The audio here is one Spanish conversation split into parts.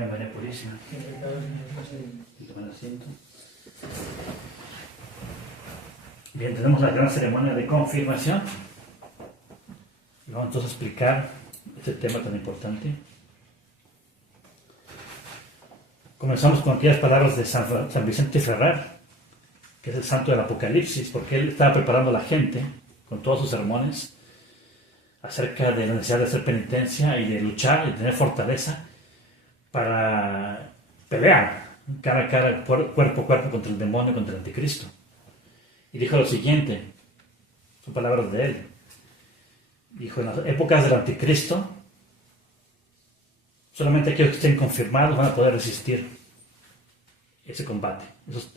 Ave María Purísima. Y tomen asiento. Bien, tenemos la gran ceremonia de confirmación. Y vamos entonces a explicar este tema tan importante. Comenzamos con aquellas palabras de San Vicente Ferrer, que es el santo del Apocalipsis, porque él estaba preparando a la gente con todos sus sermones acerca de la necesidad de hacer penitencia y de luchar y tener fortaleza para pelear cara a cara, cuerpo a cuerpo contra el demonio, contra el anticristo. Y dijo lo siguiente, son palabras de él. Dijo, en las épocas del anticristo, solamente aquellos que estén confirmados van a poder resistir ese combate,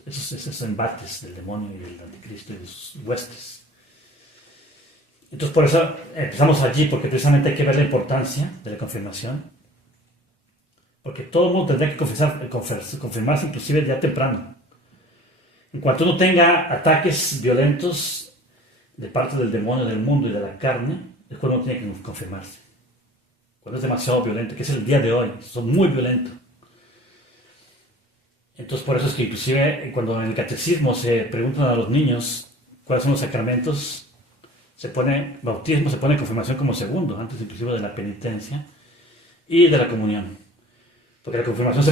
esos embates del demonio y del anticristo y de sus huestes. Entonces por eso empezamos allí, porque precisamente hay que ver la importancia de la confirmación, porque todo el mundo tendría que confirmarse inclusive ya temprano. En cuanto uno tenga ataques violentos de parte del demonio, del mundo y de la carne, es cuando uno tiene que confirmarse. Cuando es demasiado violento, que es el día de hoy, son muy violentos. Entonces por eso es que inclusive cuando en el catecismo se preguntan a los niños cuáles son los sacramentos, se pone bautismo, se pone confirmación como segundo, antes inclusive de la penitencia y de la comunión. Porque la confirmación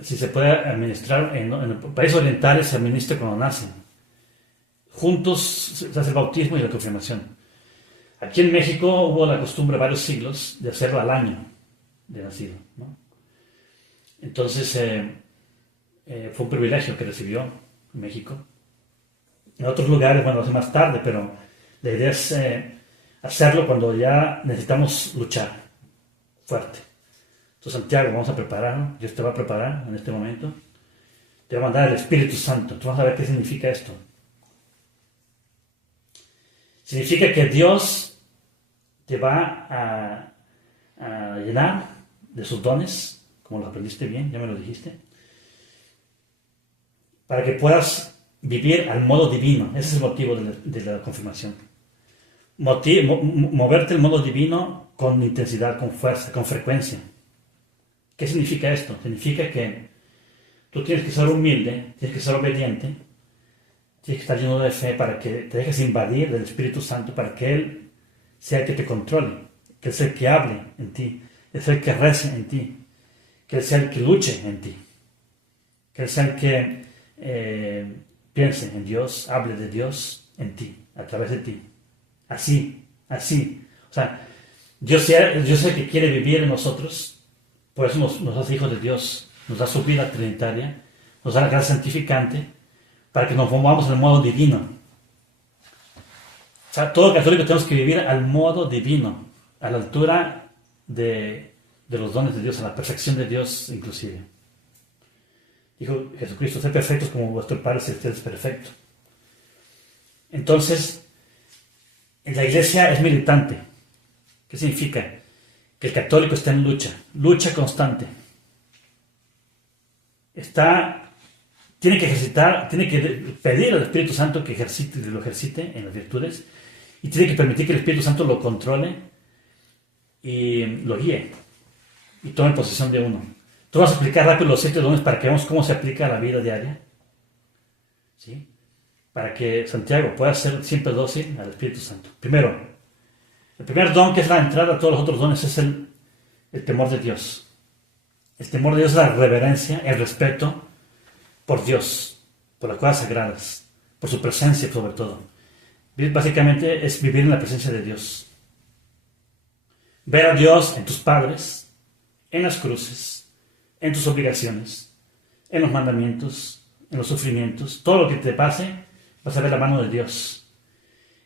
si se puede administrar en los países orientales, se administra cuando nacen. Juntos se hace el bautismo y la confirmación. Aquí en México hubo la costumbre varios siglos de hacerlo al año de nacido, ¿no? Entonces fue un privilegio que recibió en México. En otros lugares, bueno, lo hace más tarde, pero la idea es hacerlo cuando ya necesitamos luchar fuerte. Entonces, Santiago, vamos a preparar, Dios te va a preparar en este momento. Te va a mandar el Espíritu Santo. Tú vas a ver qué significa esto. Significa que Dios te va a llenar de sus dones, como lo aprendiste bien, ya me lo dijiste, para que puedas vivir al modo divino. Ese es el motivo de la confirmación. Moverte al modo divino con intensidad, con fuerza, con frecuencia. ¿Qué significa esto? Significa que tú tienes que ser humilde, tienes que ser obediente, tienes que estar lleno de fe para que te dejes invadir del Espíritu Santo, para que Él sea el que te controle, que Él sea el que hable en ti, que Él sea el que rece en ti, que Él sea el que luche en ti, que Él sea el que piense en Dios, hable de Dios en ti, a través de ti. Así. O sea, Dios es el que quiere vivir en nosotros. Por eso nos hace hijos de Dios, nos da su vida trinitaria, nos da la gracia santificante, para que nos movamos en el modo divino. O sea, todo católico tenemos que vivir al modo divino, a la altura de los dones de Dios, a la perfección de Dios inclusive. Dijo Jesucristo, sed perfectos como vuestro Padre Celestial es perfecto. Entonces, la iglesia es militante. ¿Qué significa? Que el católico está en lucha constante. Tiene que ejercitar, tiene que pedir al Espíritu Santo que lo ejercite en las virtudes, y tiene que permitir que el Espíritu Santo lo controle y lo guíe y tome posesión de uno. Tú vas a explicar rápido los 7 dones para que veamos cómo se aplica a la vida diaria, ¿sí? Para que Santiago pueda ser siempre dócil al Espíritu Santo. Primero, el primer don, que es la entrada a todos los otros dones, es el temor de Dios. El temor de Dios es la reverencia, el respeto por Dios, por las cosas sagradas, por su presencia sobre todo. Básicamente es vivir en la presencia de Dios. Ver a Dios en tus padres, en las cruces, en tus obligaciones, en los mandamientos, en los sufrimientos. Todo lo que te pase, vas a ver la mano de Dios.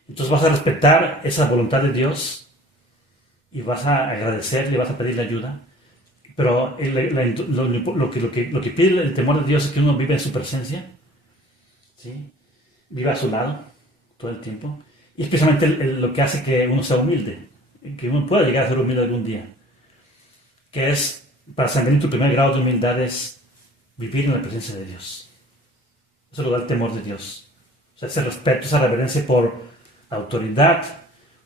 Entonces vas a respetar esa voluntad de Dios y vas a agradecerle y vas a pedirle ayuda. Pero lo que pide el temor de Dios es que uno vive en su presencia, ¿sí? Vive a su lado todo el tiempo. Y es precisamente lo que hace que uno sea humilde, que uno pueda llegar a ser humilde algún día. Que es, para San Benito, el primer grado de humildad es vivir en la presencia de Dios. Eso lo da el temor de Dios. O sea, ese respeto, esa reverencia por la autoridad,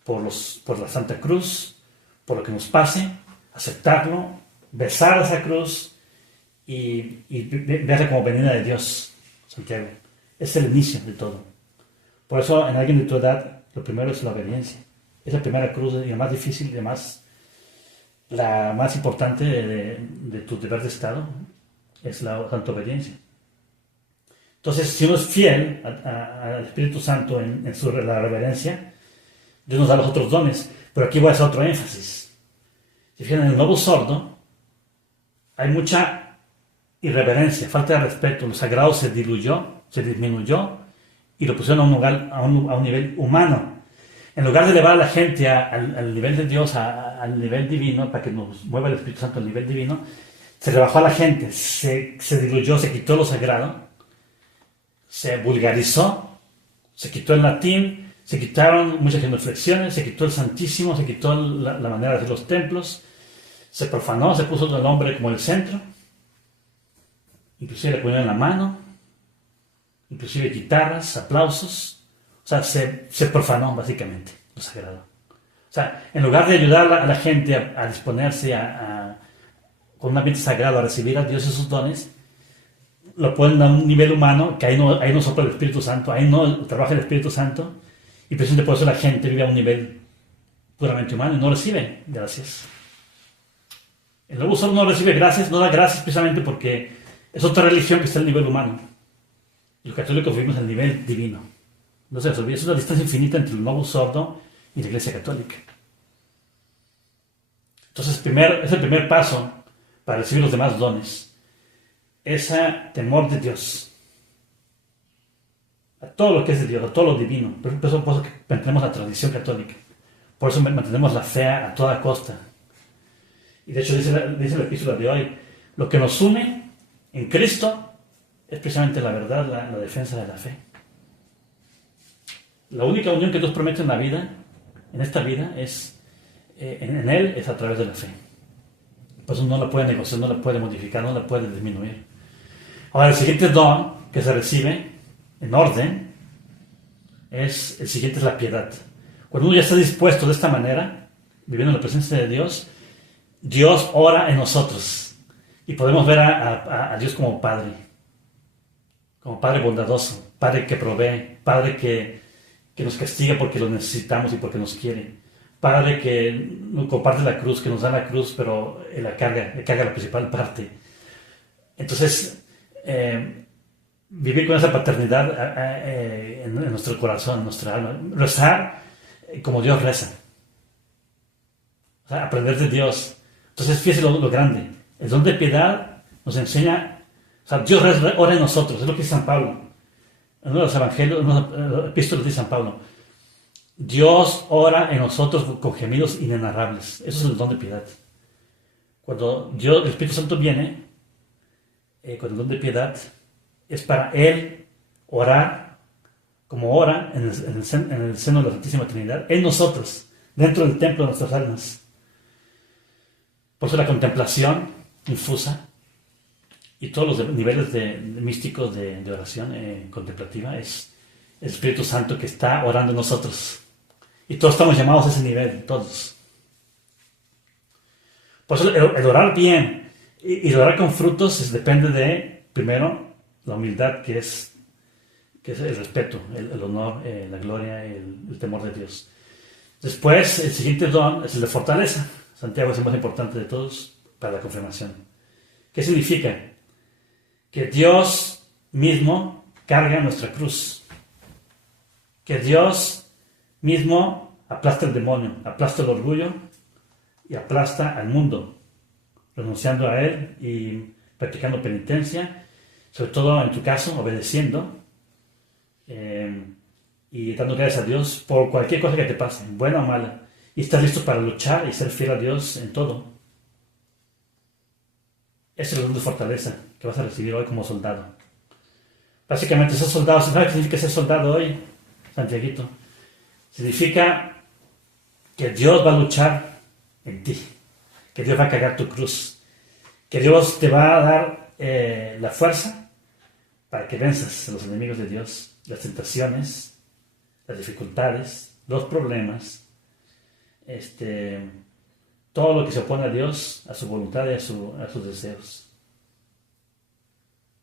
por la Santa Cruz, por lo que nos pase, aceptarlo, besar esa cruz y verla como venida de Dios, Santiago. Es el inicio de todo. Por eso en alguien de tu edad, lo primero es la obediencia. Es la primera cruz y la más difícil, la más importante de tu deber de Estado, es la santa obediencia. Entonces, si uno es fiel al Espíritu Santo en la reverencia, Dios nos da los otros dones. Pero aquí voy a hacer otro énfasis. Si fijan, en el nuevo sordo hay mucha irreverencia, falta de respeto. Lo sagrado se diluyó, se disminuyó y lo pusieron a un nivel humano. En lugar de elevar a la gente al nivel de Dios, al nivel divino, para que nos mueva el Espíritu Santo al nivel divino, se rebajó a la gente, se diluyó, se quitó lo sagrado, se vulgarizó, se quitó el latín, se quitaron muchas genuflexiones, se quitó el Santísimo, se quitó la manera de hacer los templos, se profanó, se puso el hombre como el centro, inclusive le ponían en la mano, inclusive guitarras, aplausos, o sea, se profanó básicamente lo sagrado. O sea, en lugar de ayudar a la gente a disponerse con un ambiente sagrado a recibir a Dios y sus dones, lo ponen a un nivel humano, que ahí no sopla el Espíritu Santo, ahí no trabaja el Espíritu Santo, y precisamente por eso la gente vive a un nivel puramente humano y no recibe gracias. El nuevo solo no recibe gracias, no da gracias precisamente porque es otra religión que está al nivel humano. Y los católicos vivimos al nivel divino. No se les olvide, es una distancia infinita entre el nuevo sordo y la Iglesia Católica. Entonces, es el primer paso para recibir los demás dones. Ese temor de Dios. A todo lo que es de Dios, a todo lo divino. Por eso que mantenemos la tradición católica. Por eso mantenemos la fe a toda costa. Y de hecho dice la epístola de hoy, lo que nos une en Cristo es precisamente la verdad, la defensa de la fe. La única unión que Dios promete en la vida, en esta vida, es en Él, es a través de la fe. Por eso no la puede negociar, no la puede modificar, no la puede disminuir. Ahora, el siguiente don que se recibe en orden, el siguiente es la piedad. Cuando uno ya está dispuesto de esta manera, viviendo en la presencia de Dios, Dios ora en nosotros y podemos ver a Dios como Padre bondadoso, Padre que provee, Padre que nos castiga porque lo necesitamos y porque nos quiere, Padre que nos comparte la cruz, que nos da la cruz, pero Él carga la principal parte. Entonces, vivir con esa paternidad en nuestro corazón, en nuestra alma, rezar como Dios reza, o sea, aprender de Dios. Entonces, fíjese lo grande. El don de piedad nos enseña, o sea, Dios ora en nosotros, es lo que dice San Pablo. En uno de los evangelios, en una de las epístolas de San Pablo. Dios ora en nosotros con gemidos inenarrables. Eso es el don de piedad. Cuando el Espíritu Santo viene, con el don de piedad, es para Él orar como ora en el seno de la Santísima Trinidad, en nosotros, dentro del templo de nuestras almas. Por eso la contemplación infusa y todos los niveles místicos de oración contemplativa es el Espíritu Santo que está orando en nosotros. Y todos estamos llamados a ese nivel, todos. Por eso el orar bien y el orar con frutos depende de, primero, la humildad, que es el respeto, el honor, la gloria, el temor de Dios. Después, el siguiente don es el de fortaleza. Santiago es el más importante de todos para la confirmación. ¿Qué significa? Que Dios mismo carga nuestra cruz. Que Dios mismo aplasta el demonio, aplasta el orgullo y aplasta al mundo, renunciando a él y practicando penitencia, sobre todo en tu caso, obedeciendo y dando gracias a Dios por cualquier cosa que te pase, buena o mala. Y estás listo para luchar y ser fiel a Dios en todo. Ese es el don de fortaleza que vas a recibir hoy como soldado. Básicamente, ser soldado, ¿sabes qué significa ser soldado hoy, Santiaguito? Significa que Dios va a luchar en ti, que Dios va a cargar tu cruz, que Dios te va a dar la fuerza para que venzas a los enemigos de Dios, las tentaciones, las dificultades, los problemas, todo lo que se opone a Dios, a su voluntad y a sus deseos.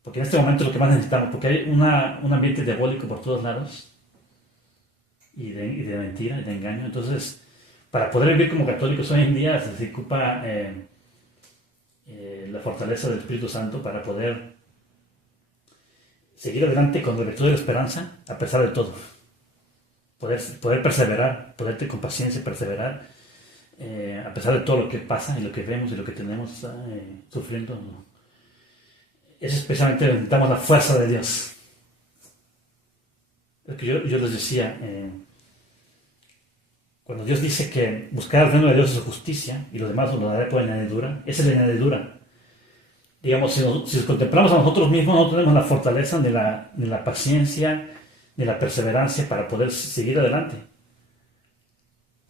Porque en este momento es lo que más necesitamos, porque hay un ambiente diabólico por todos lados, y de mentira, y de engaño. Entonces, para poder vivir como católicos hoy en día se ocupa la fortaleza del Espíritu Santo para poder seguir adelante con la virtud de la esperanza a pesar de todo. Poder perseverar, poder con paciencia perseverar a pesar de todo lo que pasa y lo que vemos y lo que tenemos sufriendo. ¿No? Es especialmente necesitamos la fuerza de Dios. Es que yo les decía, cuando Dios dice que buscar el reino de Dios es su justicia y lo demás nos lo dará por añadidura, esa es la añadidura. Digamos, si nos contemplamos a nosotros mismos, no tenemos la fortaleza ni la paciencia ni la perseverancia para poder seguir adelante.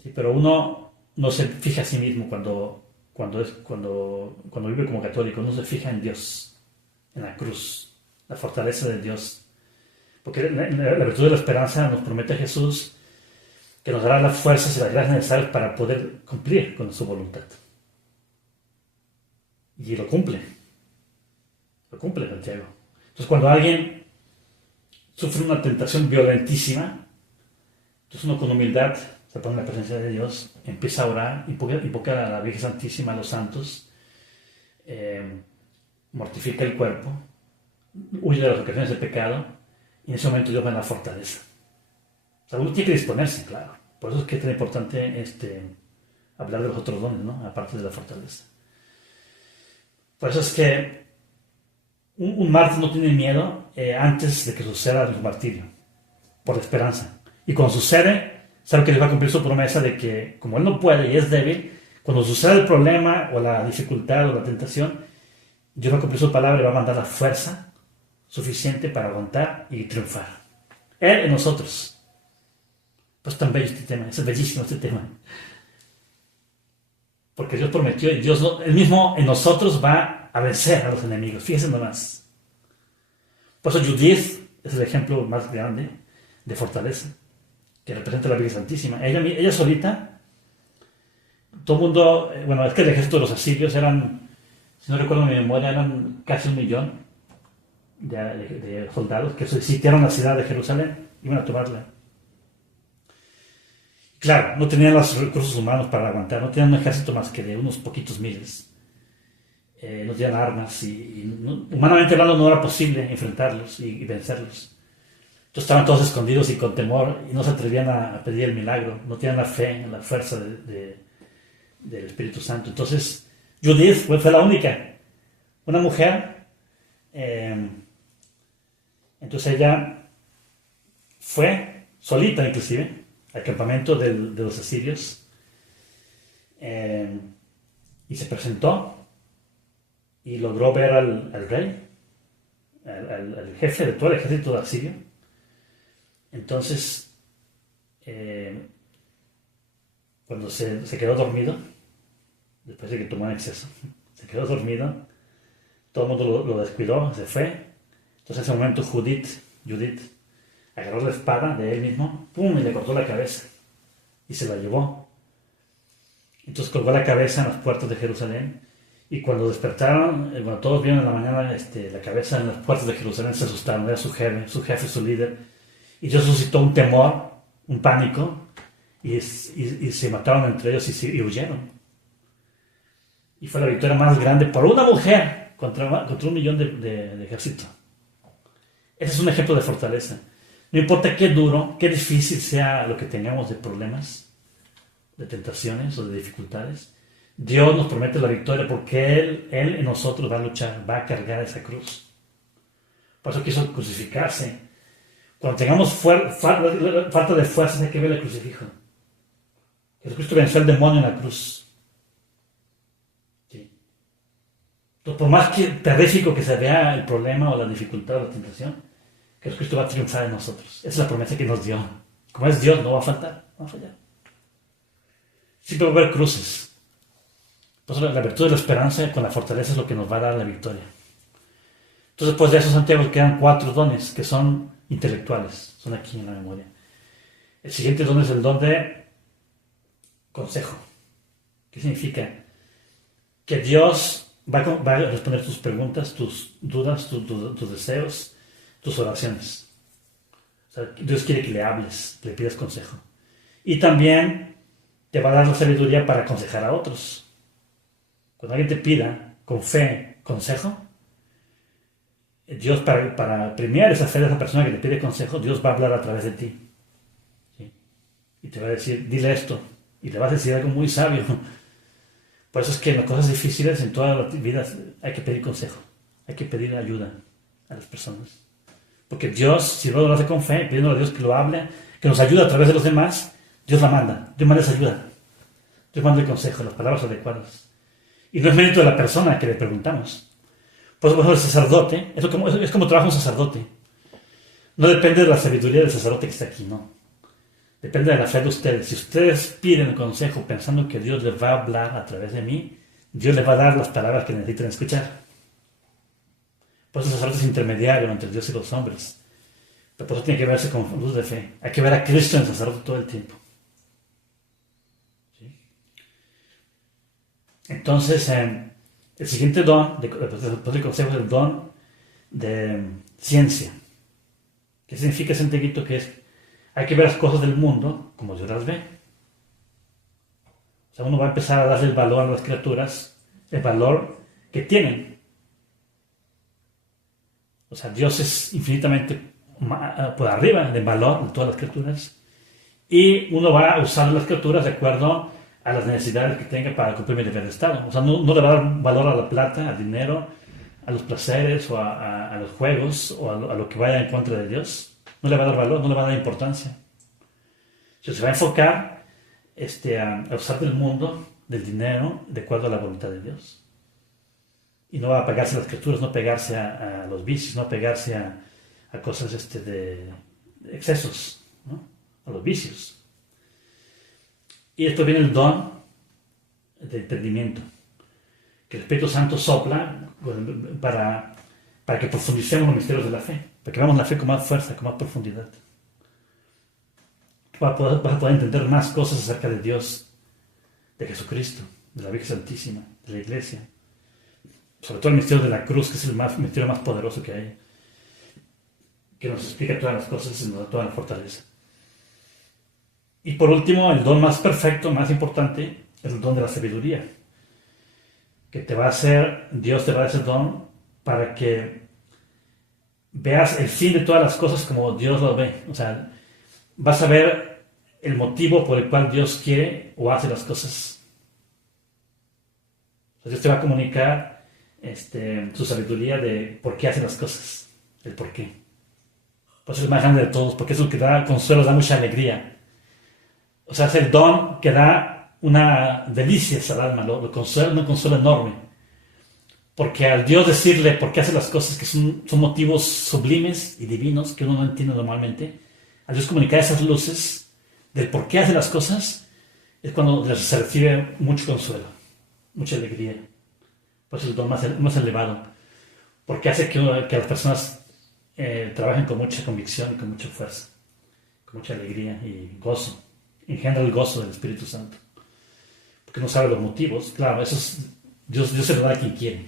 ¿Sí? Pero uno no se fija a sí mismo cuando vive como católico, no se fija en Dios, en la cruz, la fortaleza de Dios. Porque la virtud de la esperanza nos promete a Jesús que nos dará las fuerzas y las gracias necesarias para poder cumplir con su voluntad. Y lo cumple Santiago. Entonces cuando alguien sufre una tentación violentísima, entonces uno con humildad se pone en la presencia de Dios, empieza a orar, invoca a la Virgen Santísima, a los santos, mortifica el cuerpo, huye de las ocasiones de pecado, y en ese momento Dios va en la fortaleza. O sea, uno tiene que disponerse, claro. Por eso es que es tan importante hablar de los otros dones, ¿no? Aparte de la fortaleza. Por eso es que un mártir no tiene miedo antes de que suceda su martirio, por la esperanza. Y cuando sucede, sabe que Dios va a cumplir su promesa de que, como él no puede y es débil, cuando suceda el problema o la dificultad o la tentación, Dios va a cumplir su palabra y va a mandar la fuerza suficiente para aguantar y triunfar. Él en nosotros. Pues tan bello este tema, es bellísimo este tema. Porque Dios prometió y Dios, él mismo en nosotros va a vencer a los enemigos. Fíjense nomás. Por eso Judith es el ejemplo más grande de fortaleza que representa a la Virgen Santísima. Ella solita, todo el mundo, es que el ejército de los asirios eran, si no recuerdo mi memoria, eran casi 1 millón de soldados que sitiaron la ciudad de Jerusalén, iban a tomarla. Claro, no tenían los recursos humanos para aguantar, no tenían un ejército más que de unos poquitos miles. No tenían armas humanamente hablando no era posible enfrentarlos y vencerlos. Entonces estaban todos escondidos y con temor y no se atrevían a pedir el milagro, no tenían la fe en la fuerza del Espíritu Santo. Entonces Judith fue la única, una mujer. Entonces ella fue solita inclusive al campamento de los asirios y se presentó y logró ver al rey, al jefe de todo el ejército de asirio. Entonces cuando se quedó dormido, después de que tomó en exceso, se quedó dormido, todo el mundo lo descuidó, se fue. Entonces en ese momento Judith agarró la espada de él mismo, ¡pum!, y le cortó la cabeza y se la llevó. Entonces colgó la cabeza en las puertas de Jerusalén y cuando despertaron, cuando todos vieron en la mañana la cabeza en las puertas de Jerusalén, se asustaron. Era su jefe, su líder, y Dios suscitó un temor, un pánico, y se mataron entre ellos y huyeron. Y fue la victoria más grande por una mujer contra 1 millón de ejército. Ese es un ejemplo de fortaleza. No importa qué duro, qué difícil sea lo que tengamos de problemas, de tentaciones o de dificultades, Dios nos promete la victoria porque Él en nosotros va a luchar, va a cargar esa cruz. Por eso quiso crucificarse. Cuando tengamos falta de fuerzas hay que ver el crucifijo. Jesucristo venció al demonio en la cruz. ¿Sí? Entonces, por más terrífico que se vea el problema o la dificultad o la tentación, Jesucristo va a triunfar en nosotros. Esa es la promesa que nos dio. Como es Dios, no va a faltar, no va a fallar. Siempre va a haber cruces. Por eso la virtud de la esperanza con la fortaleza es lo que nos va a dar la victoria. Entonces, después de eso, Santiago, quedan 4 dones que son intelectuales. Son aquí en la memoria. El siguiente don es el don de consejo. ¿Qué significa? Que Dios va a responder tus preguntas, tus dudas, tus deseos, tus oraciones. O sea, Dios quiere que le hables, que le pidas consejo. Y también te va a dar la sabiduría para aconsejar a otros. Cuando alguien te pida con fe consejo, Dios para premiar esa fe de esa persona que te pide consejo, Dios va a hablar a través de ti. ¿Sí? Y te va a decir, dile esto. Y le vas a decir algo muy sabio. Por eso es que en las cosas difíciles, en todas las vidas, hay que pedir consejo. Hay que pedir ayuda a las personas. Porque Dios, si no lo hace con fe, pidiendo a Dios que lo hable, que nos ayude a través de los demás, Dios la manda. Dios manda esa ayuda. Dios manda el consejo, las palabras adecuadas. Y no es mérito de la persona que le preguntamos. Por eso el sacerdote, es como trabaja un sacerdote. No depende de la sabiduría del sacerdote que está aquí, no. Depende de la fe de ustedes. Si ustedes piden el consejo pensando que Dios les va a hablar a través de mí, Dios les va a dar las palabras que necesitan escuchar. Por eso el sacerdote es intermediario entre Dios y los hombres. Pero por eso tiene que verse con luz de fe. Hay que ver a Cristo en el sacerdote todo el tiempo. ¿Sí? Entonces, el siguiente don, después del consejo, es el don de ciencia. ¿Qué significa ese entreguito? Que es, hay que ver las cosas del mundo como Dios las ve. O sea, uno va a empezar a darle el valor a las criaturas, el valor que tienen. O sea, Dios es infinitamente por arriba del valor de todas las criaturas. Y uno va a usar las criaturas de acuerdo a las necesidades que tenga para cumplir el deber de Estado. O sea, no le va a dar valor a la plata, al dinero, a los placeres o a los juegos o a lo que vaya en contra de Dios. No le va a dar valor, no le va a dar importancia. Se va a enfocar a usar del mundo, del dinero, de acuerdo a la voluntad de Dios. Y no va a pegarse a las criaturas, no pegarse a los vicios, no pegarse a cosas de excesos, ¿no? A los vicios. Y después viene el don de entendimiento, que el Espíritu Santo sopla para que profundicemos los misterios de la fe, para que veamos la fe con más fuerza, con más profundidad. Vas a poder entender más cosas acerca de Dios, de Jesucristo, de la Virgen Santísima, de la Iglesia. Sobre todo el misterio de la cruz, que es el misterio más poderoso que hay, que nos explica todas las cosas y nos da toda la fortaleza. Y por último, el don más perfecto, más importante, es el don de la sabiduría, que Dios te va a dar ese don para que veas el fin de todas las cosas como Dios lo ve. O sea, vas a ver el motivo por el cual Dios quiere o hace las cosas. O sea, Dios te va a comunicar su sabiduría de por qué hace las cosas, el por qué. Pues es el más grande de todos, porque es el que da consuelo, da mucha alegría. O sea, es el don que da una delicia al alma, lo consuela, un consuelo enorme. Porque al Dios decirle por qué hace las cosas, que son motivos sublimes y divinos que uno no entiende normalmente, al Dios comunicar esas luces del por qué hace las cosas, es cuando se recibe mucho consuelo, mucha alegría. Pues es el don más elevado, porque hace que las personas trabajen con mucha convicción y con mucha fuerza, con mucha alegría y gozo. Engendra el gozo del Espíritu Santo. Porque no sabe los motivos. Claro, Dios se lo da a quien quiere.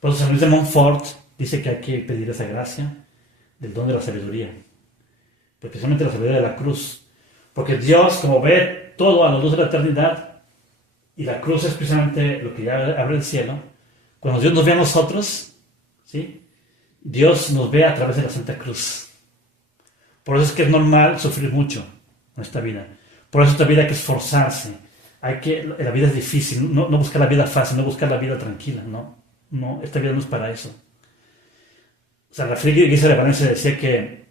Por eso San Luis de Montfort dice que hay que pedir esa gracia del don de la sabiduría. Pero especialmente la sabiduría de la cruz. Porque Dios, como ve todo a la luz de la eternidad, y la cruz es precisamente lo que ya abre el cielo, cuando Dios nos ve a nosotros, ¿sí? Dios nos ve a través de la Santa Cruz. Por eso es que es normal sufrir mucho en esta vida. Por eso esta vida hay que esforzarse. La vida es difícil. No buscar la vida fácil, no buscar la vida tranquila. No, esta vida no es para eso. O sea, la Iglesia de Valencia decía que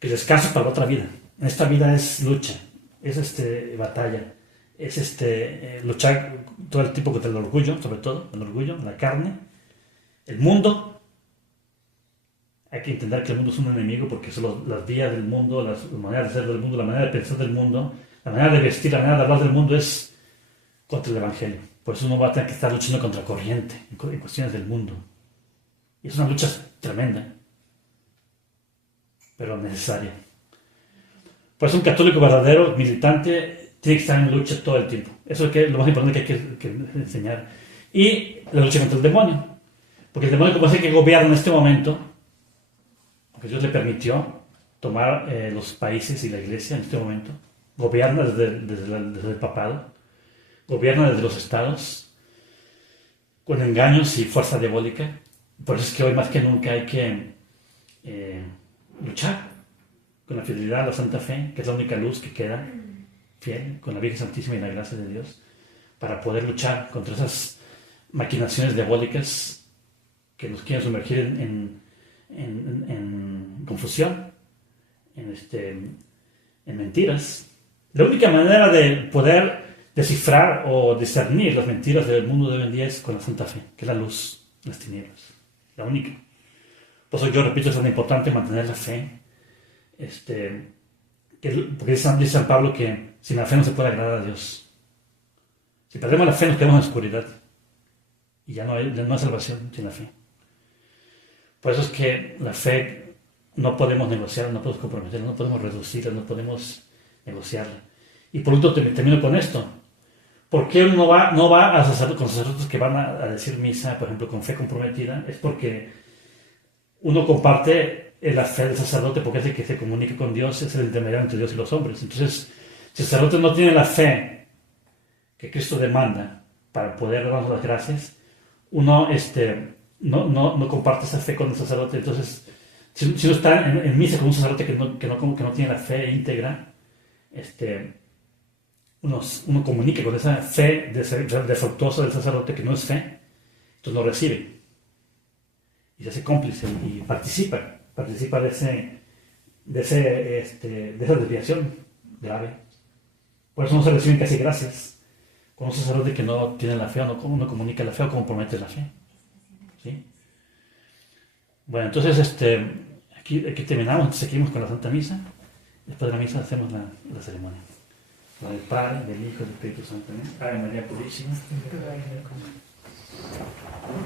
el descanso es para la otra vida. En esta vida es lucha, es batalla, es luchar todo el tiempo contra el orgullo, sobre todo, el orgullo, la carne, el mundo. Hay que entender que el mundo es un enemigo porque son las vías del mundo, las maneras de ser del mundo, la manera de pensar del mundo, la manera de vestir, la manera de hablar del mundo es contra el Evangelio. Por eso uno va a tener que estar luchando contra la corriente en cuestiones del mundo. Y es una lucha tremenda, pero necesaria. Por eso un católico verdadero, militante, tiene que estar en lucha todo el tiempo. Eso es lo más importante que hay que enseñar. Y la lucha contra el demonio. Porque el demonio, como es el que gobierna en este momento, porque Dios le permitió tomar los países y la iglesia en este momento, gobierna desde el papado, gobierna desde los estados, con engaños y fuerza diabólica. Por eso es que hoy más que nunca hay que luchar con la fidelidad, la santa fe, que es la única luz que queda fiel, con la Virgen Santísima y la gracia de Dios, para poder luchar contra esas maquinaciones diabólicas que nos quieren sumergir en confusión, en mentiras. La única manera de poder descifrar o discernir las mentiras del mundo de hoy en día es con la santa fe, que es la luz, las tinieblas, la única. Por eso yo repito, es tan importante mantener la fe, porque dice San Pablo que sin la fe no se puede agradar a Dios. Si perdemos la fe nos quedamos en la oscuridad y ya no hay salvación sin la fe. Por eso es que la fe no podemos negociarla, no podemos comprometerla, no podemos reducirla, no podemos negociarla. Y por último termino con esto. ¿Por qué uno no va con sacerdotes que van a decir misa, por ejemplo, con fe comprometida? Es porque uno comparte la fe del sacerdote, porque es el que se comunica con Dios, es el intermediario entre Dios y los hombres. Entonces, si el sacerdote no tiene la fe que Cristo demanda para poder darnos las gracias, uno no comparte esa fe con el sacerdote. Entonces, si uno está en misa con un sacerdote que no tiene la fe íntegra, uno comunica con esa fe defectuosa del sacerdote que no es fe, entonces lo recibe y se hace cómplice y participa de esa desviación grave. Por eso no se reciben casi gracias con un sacerdote que no tiene la fe o no comunica la fe o compromete la fe. ¿Sí? Bueno, entonces aquí terminamos, seguimos con la Santa Misa. Después de la misa hacemos la ceremonia. La del Padre, del Hijo y del Espíritu Santo. Ave María Purísima.